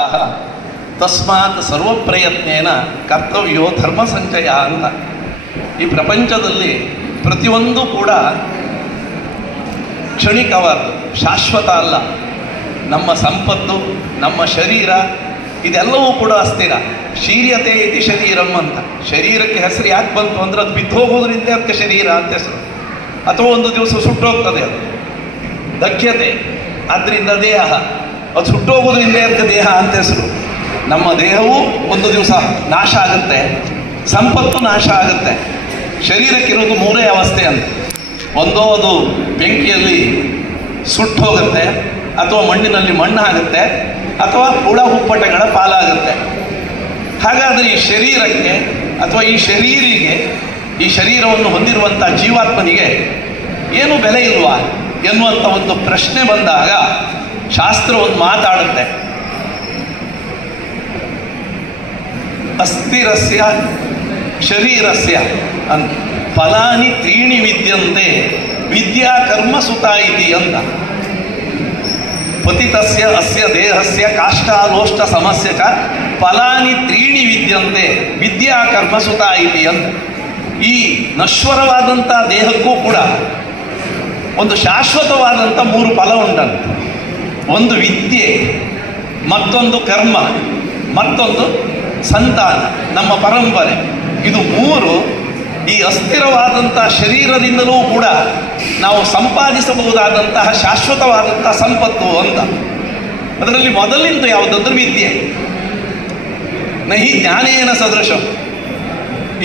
ತಸ್ಮಾತ್ ಸರ್ವಪ್ರಯತ್ನೇನ ಕರ್ತವ್ಯೋ ಧರ್ಮ ಸಂಚಯ ಅಂತ. ಈ ಪ್ರಪಂಚದಲ್ಲಿ ಪ್ರತಿಯೊಂದು ಕೂಡ ಕ್ಷಣಿಕವಾದ್ದು, ಶಾಶ್ವತ ಅಲ್ಲ. ನಮ್ಮ ಸಂಪತ್ತು, ನಮ್ಮ ಶರೀರ ಇದೆಲ್ಲವೂ ಕೂಡ ಅಸ್ಥಿರ. ಶೀರ್ಯತೆ ಇತಿ ಶರೀರಂ ಅಂತ. ಶರೀರಕ್ಕೆ ಹೆಸರು ಯಾಕೆ ಬಂತು ಅಂದರೆ ಅದು ಬಿದ್ದು ಹೋಗೋದ್ರಿಂದ ಅದಕ್ಕೆ ಶರೀರ ಅಂತ ಹೆಸರು. ಅಥವಾ ಒಂದು ದಿವಸ ಸುಟ್ಟೋಗ್ತದೆ ಅದು, ದಕ್ಷ್ಯತೆ, ಆದ್ದರಿಂದ ದೇಹ. ಅದು ಸುಟ್ಟೋಗೋದ್ರಿಂದ ಅದಕ್ಕೆ ದೇಹ ಅಂತ ಹೆಸರು. ನಮ್ಮ ದೇಹವು ಒಂದು ದಿವಸ ನಾಶ ಆಗುತ್ತೆ, ಸಂಪತ್ತು ನಾಶ ಆಗುತ್ತೆ. ಶರೀರಕ್ಕಿರೋದು ಮೂರೇ ಅವಸ್ಥೆ ಅಂತ. ಒಂದೋ ಅದು ಬೆಂಕಿಯಲ್ಲಿ ಸುಟ್ಟು ಹೋಗುತ್ತೆ, ಅಥವಾ ಮಣ್ಣಿನಲ್ಲಿ ಮಣ್ಣು ಆಗುತ್ತೆ, ಅಥವಾ ಹುಳ ಹುಪ್ಪಟೆಗಳ ಪಾಲಾಗುತ್ತೆ. ಹಾಗಾದರೆ ಈ ಶರೀರಕ್ಕೆ ಅಥವಾ ಈ ಶರೀರಿಗೆ, ಈ ಶರೀರವನ್ನು ಹೊಂದಿರುವಂಥ ಜೀವಾತ್ಮನಿಗೆ ಏನು ಬೆಲೆ ಇಲ್ವಾ ಎನ್ನುವಂಥ ಒಂದು ಪ್ರಶ್ನೆ ಬಂದಾಗ ಶಾಸ್ತ್ರ ಒಂದು ಮಾತಾಡುತ್ತೆ. ಅಸ್ಥಿರಸ್ಯ ಶರೀರಸ್ಯ ಅಂತ ಫಲಾನಿ ತ್ರೀಣಿ ವಿದ್ಯಂತೆ ವಿದ್ಯಾ ಕರ್ಮ ಸುತ ಇತಿ ಅಂತ. ಪತಿತಸ್ಯ ಅಸ್ಯ ದೇಹಸ್ಯ ಕಾಷ್ಟಾಲೋಷ್ಟ ಸಮಸ್ಯೆ ಚ ಫಲಾನಿ ತ್ರೀಣಿ ವಿದ್ಯಂತೆ ವಿದ್ಯಾ ಕರ್ಮ ಸುತ ಇತಿ ಅಂತ. ಈ ನಶ್ವರವಾದಂಥ ದೇಹಕ್ಕೂ ಕೂಡ ಒಂದು ಶಾಶ್ವತವಾದಂಥ ಮೂರು ಫಲ ಉಂಟಂತೆ. ಒಂದು ವಿದ್ಯೆ, ಮತ್ತೊಂದು ಕರ್ಮ, ಮತ್ತೊಂದು ಸಂತಾನ, ನಮ್ಮ ಪರಂಪರೆ. ಇದು ಮೂರು ಈ ಅಸ್ಥಿರವಾದಂಥ ಶರೀರದಿಂದಲೂ ಕೂಡ ನಾವು ಸಂಪಾದಿಸಬಹುದಾದಂತಹ ಶಾಶ್ವತವಾದಂತಹ ಸಂಪತ್ತು ಅಂತ. ಅದರಲ್ಲಿ ಮೊದಲಿಂದ ಯಾವುದಂದ್ರೆ ವಿದ್ಯೆ. ನಹಿ ಜ್ಞಾನೇನ ಸದೃಶ.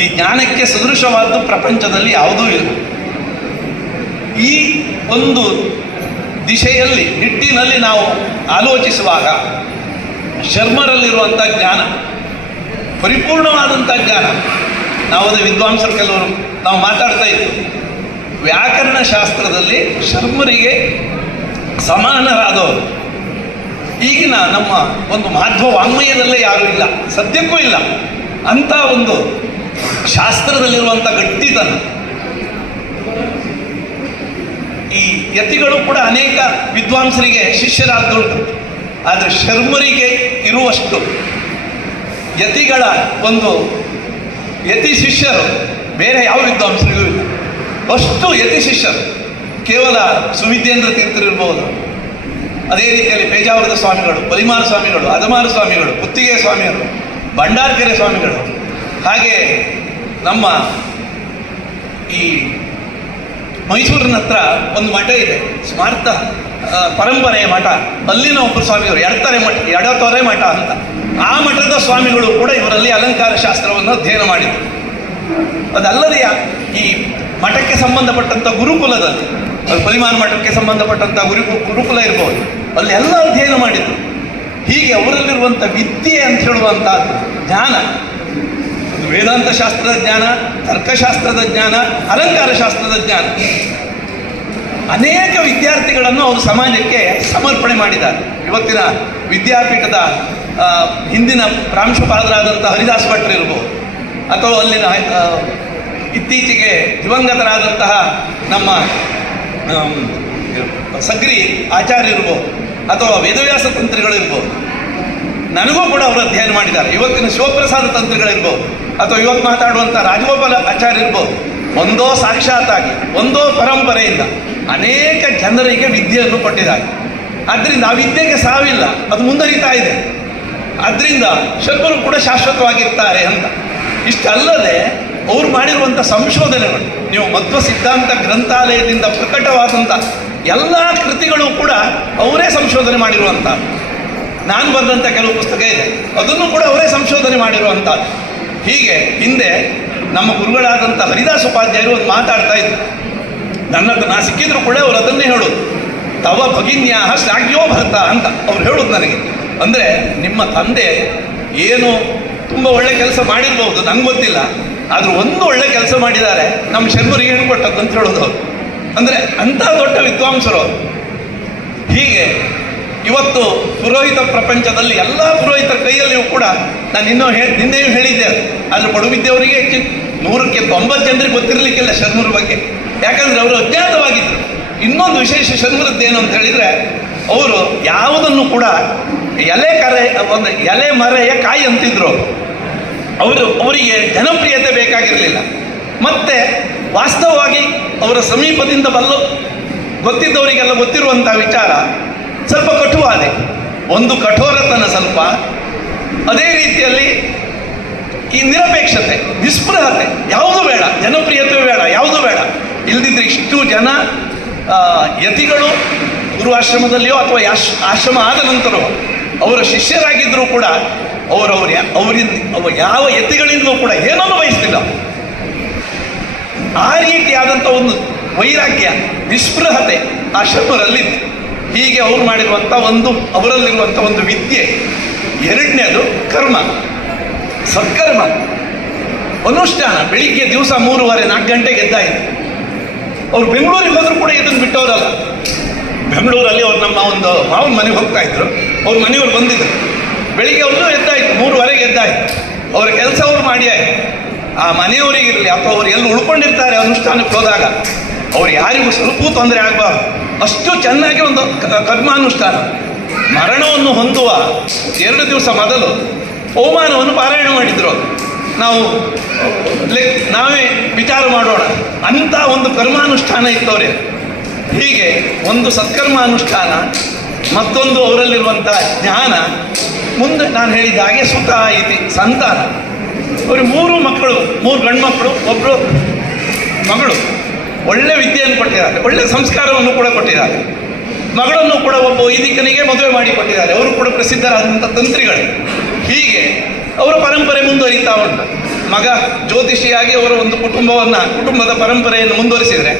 ಈ ಜ್ಞಾನಕ್ಕೆ ಸದೃಶವಾದ ಪ್ರಪಂಚದಲ್ಲಿ ಯಾವುದೂ ಇಲ್ಲ. ಈ ಒಂದು ದಿಶೆಯಲ್ಲಿ ನಿಟ್ಟಿನಲ್ಲಿ ನಾವು ಆಲೋಚಿಸುವಾಗ ಶರ್ಮರಲ್ಲಿರುವಂಥ ಜ್ಞಾನ, ಪರಿಪೂರ್ಣವಾದಂಥ ಜ್ಞಾನ. ನಾವು ಅದು ವಿದ್ವಾಂಸರು ಕೆಲವರು ನಾವು ಮಾತಾಡ್ತಾ ಇದ್ದೀವಿ. ವ್ಯಾಕರಣ ಶಾಸ್ತ್ರದಲ್ಲಿ ಶರ್ಮರಿಗೆ ಸಮಾನರಾದವರು ಈಗಿನ ನಮ್ಮ ಒಂದು ಮಾಧ್ವ ವಾಂಗ್ಮಯದಲ್ಲೇ ಯಾರೂ ಇಲ್ಲ, ಸದ್ಯಕ್ಕೂ ಇಲ್ಲ. ಅಂಥ ಒಂದು ಶಾಸ್ತ್ರದಲ್ಲಿರುವಂಥ ಗಟ್ಟಿತನ. ಈ ಯತಿಗಳು ಕೂಡ ಅನೇಕ ವಿದ್ವಾಂಸರಿಗೆ ಶಿಷ್ಯರಾದ್ದುಂಟು. ಆದರೆ ಶರ್ಮರಿಗೆ ಇರುವಷ್ಟು ಯತಿಗಳ ಒಂದು ಯತಿ ಶಿಷ್ಯರು ಬೇರೆ ಯಾವ ವಿದ್ವಾಂಸರಿಗೂ ಇಲ್ಲ. ಅಷ್ಟು ಯತಿ ಶಿಷ್ಯರು. ಕೇವಲ ಸುವಿದ್ಯೇಂದ್ರ ತೀರ್ಥರಿರ್ಬೋದು, ಅದೇ ರೀತಿಯಲ್ಲಿ ಪೇಜಾವರದ ಸ್ವಾಮಿಗಳು, ಪರಿಮಾರ ಸ್ವಾಮಿಗಳು, ಅದಮಾರ ಸ್ವಾಮಿಗಳು, ಪುತ್ತಿಗೆ ಸ್ವಾಮಿಗಳು, ಭಂಡಾರಕೆರೆ ಸ್ವಾಮಿಗಳು, ಹಾಗೆ ನಮ್ಮ ಈ ಮೈಸೂರಿನ ಹತ್ರ ಒಂದು ಮಠ ಇದೆ, ಸ್ಮಾರ್ಥ ಪರಂಪರೆಯ ಮಠ. ಅಲ್ಲಿನ ಒಬ್ಬರು ಸ್ವಾಮಿಗಳು ಎಡತೊರೆ ಮಠ ಅಂತ. ಆ ಮಠದ ಸ್ವಾಮಿಗಳು ಕೂಡ ಇವರಲ್ಲಿ ಅಲಂಕಾರ ಶಾಸ್ತ್ರವನ್ನು ಅಧ್ಯಯನ ಮಾಡಿದರು. ಅದಲ್ಲದೆ ಈ ಮಠಕ್ಕೆ ಸಂಬಂಧಪಟ್ಟಂಥ ಗುರುಕುಲದಲ್ಲಿ, ಅದು ಪರಿಮಾಣ ಮಠಕ್ಕೆ ಸಂಬಂಧಪಟ್ಟಂಥ ಗುರುಕುಲ ಇರ್ಬೋದು, ಅಲ್ಲಿ ಎಲ್ಲ ಅಧ್ಯಯನ ಮಾಡಿದರು. ಹೀಗೆ ಅವರಲ್ಲಿರುವಂಥ ವಿದ್ಯೆ ಅಂತ ಹೇಳುವಂಥದ್ದು ಜ್ಞಾನ, ವೇದಾಂತ ಶಾಸ್ತ್ರದ ಜ್ಞಾನ, ತರ್ಕಶಾಸ್ತ್ರದ ಜ್ಞಾನ, ಅಲಂಕಾರ ಶಾಸ್ತ್ರದ ಜ್ಞಾನ, ಅನೇಕ ವಿದ್ಯಾರ್ಥಿಗಳನ್ನು ಅವರು ಸಮಾಜಕ್ಕೆ ಸಮರ್ಪಣೆ ಮಾಡಿದ್ದಾರೆ. ಇವತ್ತಿನ ವಿದ್ಯಾಪೀಠದ ಹಿಂದಿನ ಪ್ರಾಂಶುಪಾಲರಾದಂಥ ಹರಿದಾಸ್ ಭಟ್ರು ಇರ್ಬೋದು, ಅಥವಾ ಅಲ್ಲಿನ ಇತ್ತೀಚೆಗೆ ದಿವಂಗತರಾದಂತಹ ನಮ್ಮ ಸಗ್ರಿ ಆಚಾರ್ಯ ಇರ್ಬೋದು, ಅಥವಾ ವೇದವ್ಯಾಸ ತಂತ್ರಿಗಳಿರ್ಬೋದು. ನನಗೂ ಕೂಡ ಅವರು ಅಧ್ಯಯನ ಮಾಡಿದ್ದಾರೆ. ಇವತ್ತಿನ ಶಿವಪ್ರಸಾದ ತಂತ್ರಿಗಳಿರ್ಬೋದು, ಅಥವಾ ಇವತ್ತು ಮಾತಾಡುವಂಥ ರಾಜಗೋಪಾಲ ಆಚಾರ್ಯ ಇರ್ಬೋದು. ಒಂದೋ ಸಾಕ್ಷಾತ್ತಾಗಿ, ಒಂದೋ ಪರಂಪರೆಯಿಂದ ಅನೇಕ ಜನರಿಗೆ ವಿದ್ಯೆಯನ್ನು ಕೊಟ್ಟಿದ್ದಾರೆ. ಆದ್ದರಿಂದ ಆ ವಿದ್ಯೆಗೆ ಸಾವಿಲ್ಲ, ಅದು ಮುಂದುವರಿತಾ ಇದೆ. ಆದ್ದರಿಂದ ಶರ್ಮರು ಕೂಡ ಶಾಶ್ವತವಾಗಿರ್ತಾರೆ ಅಂತ. ಇಷ್ಟಲ್ಲದೆ ಅವರು ಮಾಡಿರುವಂಥ ಸಂಶೋಧನೆಗಳು, ನೀವು ಮಧ್ವ ಸಿದ್ಧಾಂತ ಗ್ರಂಥಾಲಯದಿಂದ ಪ್ರಕಟವಾದಂಥ ಎಲ್ಲ ಕೃತಿಗಳು ಕೂಡ ಅವರೇ ಸಂಶೋಧನೆ ಮಾಡಿರುವಂಥ. ನಾನು ಬರೆದಂಥ ಕೆಲವು ಪುಸ್ತಕ ಇದೆ, ಅದನ್ನು ಕೂಡ ಅವರೇ ಸಂಶೋಧನೆ ಮಾಡಿರುವಂಥದ್ದು. ಹೀಗೆ ಹಿಂದೆ ನಮ್ಮ ಗುರುಗಳಾದಂಥ ಹರಿದಾಸ್ ಉಪಾಧ್ಯಾಯರು ಒಂದು ಮಾತಾಡ್ತಾ ಇದ್ರು. ನನ್ನದು ನಾ ಸಿಕ್ಕಿದ್ರು ಕೂಡ ಅವರು ಅದನ್ನೇ ಹೇಳೋದು, ತವ ಭಗಿನ್ಯಾಹ ಶ್ಲಾಘ್ಯೋ ಭರ್ತ ಅಂತ ಅವ್ರು ಹೇಳೋದು ನನಗೆ. ಅಂದರೆ ನಿಮ್ಮ ತಂದೆ ಏನು ತುಂಬ ಒಳ್ಳೆ ಕೆಲಸ ಮಾಡಿರ್ಬೋದು, ನಂಗೆ ಗೊತ್ತಿಲ್ಲ, ಆದರೂ ಒಂದು ಒಳ್ಳೆ ಕೆಲಸ ಮಾಡಿದ್ದಾರೆ, ನಮ್ಮ ಶರ್ಮರಿಗೆ ಹೇಳ್ಕೊಟ್ಟದ್ದು ಅಂತ ಹೇಳೋದು ಅವರು. ಅಂದರೆ ಅಂಥ ದೊಡ್ಡ ವಿದ್ವಾಂಸರು ಅವರು. ಹೀಗೆ ಇವತ್ತು ಪುರೋಹಿತ ಪ್ರಪಂಚದಲ್ಲಿ ಎಲ್ಲ ಪುರೋಹಿತರ ಕೈಯಲ್ಲಿಯೂ ಕೂಡ ನಾನು ನಿನ್ನೆಯೂ ಹೇಳಿದ್ದೆ, ಆದರೆ ಪಡುವಿದ್ದವರಿಗೆ 100ಕ್ಕೆ 90 ಜನರಿಗೆ ಗೊತ್ತಿರಲಿಕ್ಕಿಲ್ಲ ಶರ್ಮರ ಬಗ್ಗೆ. ಯಾಕಂದರೆ ಅವರು ಅಜ್ಞಾತವಾಗಿದ್ದರು. ಇನ್ನೊಂದು ವಿಶೇಷ ಶರ್ಮರದ್ದೇನು ಅಂತ ಹೇಳಿದರೆ, ಅವರು ಯಾವುದನ್ನು ಕೂಡ ಒಂದು ಎಲೆ ಮರೆಯ ಕಾಯಿ ಅಂತಿದ್ರು. ಅವರಿಗೆ ಜನಪ್ರಿಯತೆ ಬೇಕಾಗಿರಲಿಲ್ಲ. ಮತ್ತೆ ವಾಸ್ತವವಾಗಿ ಅವರ ಸಮೀಪದಿಂದ ಗೊತ್ತಿದ್ದವರಿಗೆಲ್ಲ ಗೊತ್ತಿರುವಂಥ ವಿಚಾರ ಸ್ವಲ್ಪ ಕಟುವಾದೆ, ಒಂದು ಕಠೋರತನ ಸ್ವಲ್ಪ, ಅದೇ ರೀತಿಯಲ್ಲಿ ಈ ನಿರಪೇಕ್ಷತೆ, ನಿಸ್ಪೃಹತೆ, ಯಾವುದು ಬೇಡ, ಜನಪ್ರಿಯತೆ ಬೇಡ, ಯಾವುದು ಬೇಡ. ಇಲ್ದಿದ್ರೆ ಇಷ್ಟು ಜನ ಯತಿಗಳು ಗುರುವಾಶ್ರಮದಲ್ಲಿಯೋ ಅಥವಾ ಆಶ್ರಮ ಆದ ನಂತರ ಅವರ ಶಿಷ್ಯರಾಗಿದ್ದರೂ ಕೂಡ ಅವರಿಂದ ಯಾವ ಯತಿಗಳಿಂದಲೂ ಕೂಡ ಏನನ್ನು ಬಯಸ್ತಿಲ್ಲ. ಆ ರೀತಿಯಾದಂಥ ಒಂದು ವೈರಾಗ್ಯ, ನಿಸ್ಪೃಹತೆ ಆ ಶರಣರಲ್ಲಿತ್ತು. ಹೀಗೆ ಅವರು ಮಾಡಿರುವಂಥ ಅವರಲ್ಲಿರುವಂಥ ಒಂದು ವಿದ್ಯೆ. ಎರಡನೇದು ಕರ್ಮ, ಸತ್ಕರ್ಮ, ಅನುಷ್ಠಾನ. ಬೆಳಿಗ್ಗೆ ದಿವಸ 3:30-4 ಗಂಟೆಗೆ ಎದ್ದಾಯಿತು. ಅವ್ರು ಬೆಂಗಳೂರಿಗೆ ಹೋದರೂ ಕೂಡ ಇದನ್ನು ಬಿಟ್ಟವರಲ್ಲ. ಬೆಂಗಳೂರಲ್ಲಿ ಅವ್ರು ನಮ್ಮ ಒಂದು ಮಾವನ ಮನೆಗೆ ಹೋಗ್ತಾ ಇದ್ರು. ಅವ್ರ ಮನೆಯವ್ರು ಬಂದಿದ್ರು. ಬೆಳಿಗ್ಗೆ ಅವ್ರದ್ದು ಎದ್ದಾಯಿತು, 3:30ಗೆ ಎದ್ದಾಯಿತು. ಅವರ ಕೆಲಸ ಅವ್ರು ಮಾಡಿ ಆಯಿತು. ಆ ಮನೆಯವರಿಗಿರಲಿ ಅಥವಾ ಅವ್ರು ಎಲ್ಲಿ ಉಳ್ಕೊಂಡಿರ್ತಾರೆ ಅನುಷ್ಠಾನಕ್ಕೆ ಹೋದಾಗ ಅವ್ರು ಯಾರಿಗೂ ಸ್ವಲ್ಪ ತೊಂದರೆ ಆಗಬಾರ್ದು, ಅಷ್ಟು ಚೆನ್ನಾಗಿ ಒಂದು ಕರ್ಮಾನುಷ್ಠಾನ. ಮರಣವನ್ನು ಹೊಂದುವ 2 ದಿವಸ ಮೊದಲು ಹೋಮಾನವನ್ನು ಪಾರಾಯಣ ಮಾಡಿದ್ರು. ನಾವೇ ವಿಚಾರ ಮಾಡೋಣ, ಅಂಥ ಒಂದು ಕರ್ಮಾನುಷ್ಠಾನ ಇತ್ತವ್ರೆ. ಹೀಗೆ ಒಂದು ಸತ್ಕರ್ಮಾನುಷ್ಠಾನ, ಮತ್ತೊಂದು ಅವರಲ್ಲಿರುವಂಥ ಜ್ಞಾನ. ಮುಂದೆ ನಾನು ಹೇಳಿದ ಹಾಗೆ ಸುತ ಇತಿ ಸಂತಾನ. ಅವ್ರಿಗೆ 3 ಮಕ್ಕಳು, 3 ಗಂಡು ಮಕ್ಕಳು, ಒಬ್ಬರು ಮಗಳು. ಒಳ್ಳೆ ವಿದ್ಯೆಯನ್ನು ಕೊಟ್ಟಿದ್ದಾರೆ, ಒಳ್ಳೆ ಸಂಸ್ಕಾರವನ್ನು ಕೂಡ ಕೊಟ್ಟಿದ್ದಾರೆ. ಮಗಳನ್ನು ಕೂಡ ಒಬ್ಬ ವೈದಿಕನಿಗೆ ಮದುವೆ ಮಾಡಿ ಕೊಟ್ಟಿದ್ದಾರೆ. ಅವರು ಕೂಡ ಪ್ರಸಿದ್ಧರಾದಂಥ ತಂತ್ರಿಗಳೇ. ಹೀಗೆ ಅವರ ಪರಂಪರೆ ಮುಂದುವರಿತಾ ಉಂಟು. ಮಗ ಜ್ಯೋತಿಷಿಯಾಗಿ ಅವರ ಒಂದು ಕುಟುಂಬದ ಪರಂಪರೆಯನ್ನು ಮುಂದುವರಿಸಿದರೆ,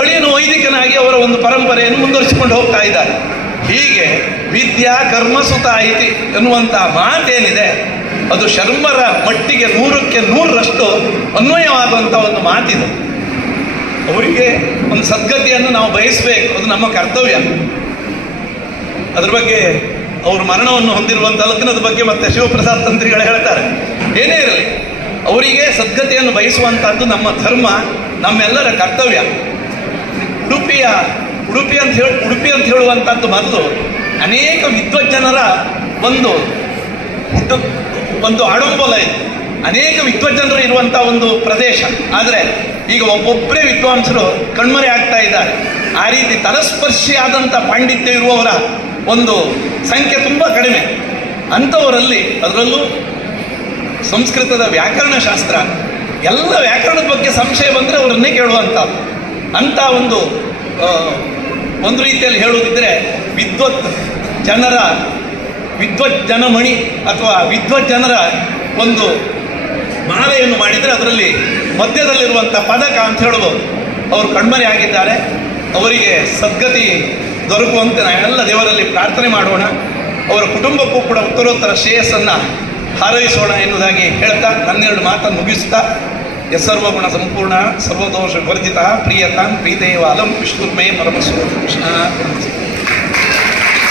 ಅಳಿಯನು ವೈದಿಕನಾಗಿ ಅವರ ಒಂದು ಪರಂಪರೆಯನ್ನು ಮುಂದುವರಿಸಿಕೊಂಡು ಹೋಗ್ತಾ ಇದ್ದಾರೆ. ಹೀಗೆ ವಿದ್ಯಾ ಕರ್ಮಸುತ ಐತಿ ಎನ್ನುವಂಥ ಮಾತೇನಿದೆ, ಅದು ಶರ್ಮರ ಮಟ್ಟಿಗೆ 100ಕ್ಕೆ 100ರಷ್ಟು ಅನ್ವಯವಾಗುವಂಥ ಒಂದು ಮಾತಿದೆ. ಅವರಿಗೆ ಒಂದು ಸದ್ಗತಿಯನ್ನು ನಾವು ಬಯಸಬೇಕು, ಅದು ನಮ್ಮ ಕರ್ತವ್ಯ. ಅದ್ರ ಬಗ್ಗೆ ಅವರು ಮರಣವನ್ನು ಹೊಂದಿರುವಂಥ ಲಗ್ನದ ಬಗ್ಗೆ ಮತ್ತೆ ಶಿವಪ್ರಸಾದ್ ತಂತ್ರಿಗಳು ಹೇಳ್ತಾರೆ. ಏನೇ ಇರಲಿ, ಅವರಿಗೆ ಸದ್ಗತಿಯನ್ನು ಬಯಸುವಂಥದ್ದು ನಮ್ಮ ಧರ್ಮ, ನಮ್ಮೆಲ್ಲರ ಕರ್ತವ್ಯ. ಉಡುಪಿ ಅಂತ ಹೇಳುವಂಥದ್ದು ಮೊದಲು ಅನೇಕ ವಿದ್ವಜ್ಜನರ ಒಂದು ಆಡಂಬಲ ಇದೆ. ಅನೇಕ ವಿದ್ವಜ್ಜನರು ಇರುವಂಥ ಒಂದು ಪ್ರದೇಶ. ಆದರೆ ಈಗ ಒಬ್ಬೊಬ್ಬರೇ ವಿದ್ವಾಂಸರು ಕಣ್ಮರೆ ಆಗ್ತಾ ಇದ್ದಾರೆ. ಆ ರೀತಿ ತಲಸ್ಪರ್ಶಿಯಾದಂಥ ಪಾಂಡಿತ್ಯ ಇರುವವರ ಒಂದು ಸಂಖ್ಯೆ ತುಂಬ ಕಡಿಮೆ. ಅಂಥವರಲ್ಲಿ, ಅದರಲ್ಲೂ ಸಂಸ್ಕೃತದ ವ್ಯಾಕರಣಶಾಸ್ತ್ರ, ಎಲ್ಲ ವ್ಯಾಕರಣದ ಬಗ್ಗೆ ಸಂಶಯ ಬಂದರೆ ಅವರನ್ನೇ ಕೇಳುವಂಥ ಅಂಥ ಒಂದು ರೀತಿಯಲ್ಲಿ ಹೇಳುವುದಿದ್ದರೆ ವಿದ್ವಜ್ಜನಮಣಿ ಅಥವಾ ವಿದ್ವಜ್ಜನರ ಒಂದು ಮಾಲೆಯನ್ನು ಮಾಡಿದರೆ ಅದರಲ್ಲಿ ಮಧ್ಯದಲ್ಲಿರುವಂಥ ಪದಕ ಅಂತ ಹೇಳುವುದು. ಅವರು ಕಣ್ಮರೆ ಆಗಿದ್ದಾರೆ. ಅವರಿಗೆ ಸದ್ಗತಿ ದೊರಕುವಂತೆ ನಾವೆಲ್ಲ ದೇವರಲ್ಲಿ ಪ್ರಾರ್ಥನೆ ಮಾಡೋಣ. ಅವರ ಕುಟುಂಬಕ್ಕೂ ಕೂಡ ಉತ್ತರೋತ್ತರ ಶ್ರೇಯಸ್ಸನ್ನು ಹಾರೈಸೋಣ ಎನ್ನುವುದಾಗಿ ಹೇಳ್ತಾ ನನ್ನೆರಡು ಮಾತನ್ನು ಮುಗಿಸ್ತಾ, ಸರ್ವಗುಣ ಸಂಪೂರ್ಣ ಸರ್ವದೋಷ ವರ್ಜಿತ ಪ್ರಿಯತಾಂ ಪ್ರೀತೇವಾಲಂ ವಿಷ್ಣುರ್ಮೇ ಪರಮಸ್ವರೂಪ ಕೃಷ್ಣ.